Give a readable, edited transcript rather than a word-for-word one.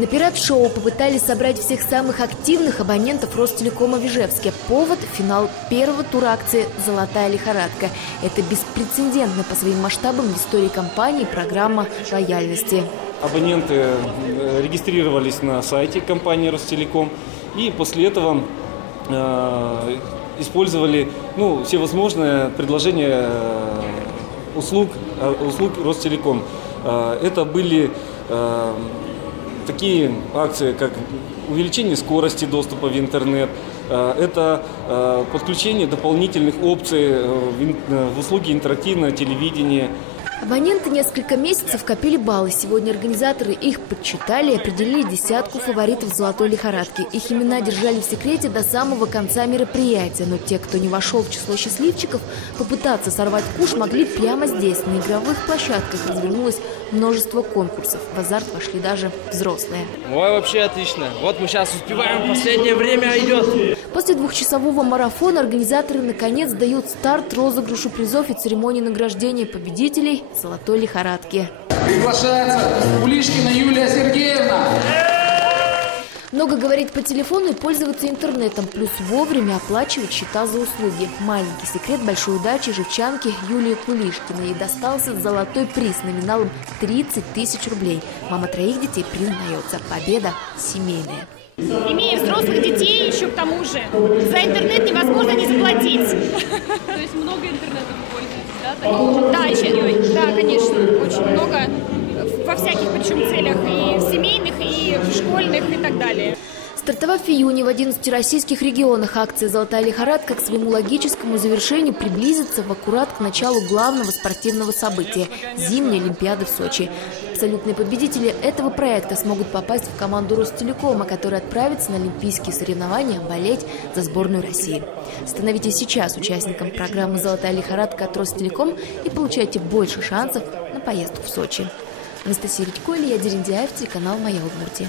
На пират-шоу попытались собрать всех самых активных абонентов Ростелекома в Ижевске. Повод – финал первого тура акции «Золотая лихорадка». Это беспрецедентно по своим масштабам в истории компании программа лояльности. Абоненты регистрировались на сайте компании Ростелеком и после этого использовали всевозможные предложения услуг Ростелеком. Это были такие акции, как увеличение скорости доступа в интернет, это подключение дополнительных опций в услуги интерактивного телевидения. Абоненты несколько месяцев копили баллы. Сегодня организаторы их подсчитали и определили десятку фаворитов «Золотой лихорадки». Их имена держали в секрете до самого конца мероприятия. Но те, кто не вошел в число счастливчиков, попытаться сорвать куш могли прямо здесь. На игровых площадках развернулось множество конкурсов. В азарт вошли даже взрослые. Ой, вообще отлично. Вот мы сейчас успеваем, последнее время идет. После двухчасового марафона организаторы наконец дают старт розыгрышу призов и церемонии награждения победителей «Золотой лихорадки». Приглашается Кулишкина Юлия Сергеевна. Много говорить по телефону и пользоваться интернетом, плюс вовремя оплачивать счета за услуги. Маленький секрет большой удачи живчанки Юлии Кулишкиной. Ей достался золоой приз номиналом 30 тысяч рублей. Мама 3 детей признается, победа семейная. Имея взрослых детей, еще к тому же, за интернет невозможно не заплатить. То есть много интернета вы пользуетесь, да? Да, конечно, очень много, во всяких причем целях, и в семейных, и в школьных, и так далее. Стартовав в июне в 11 российских регионах, акция «Золотая лихорадка» к своему логическому завершению приблизится в аккурат к началу главного спортивного события – зимней Олимпиады в Сочи. Абсолютные победители этого проекта смогут попасть в команду Ростелекома, которая отправится на олимпийские соревнования болеть за сборную России. Становитесь сейчас участником программы «Золотая лихорадка» от Ростелеком и получайте больше шансов на поездку в Сочи. Анастасия Редько, Илья Дерендяев, телеканал «Моя Удмуртия».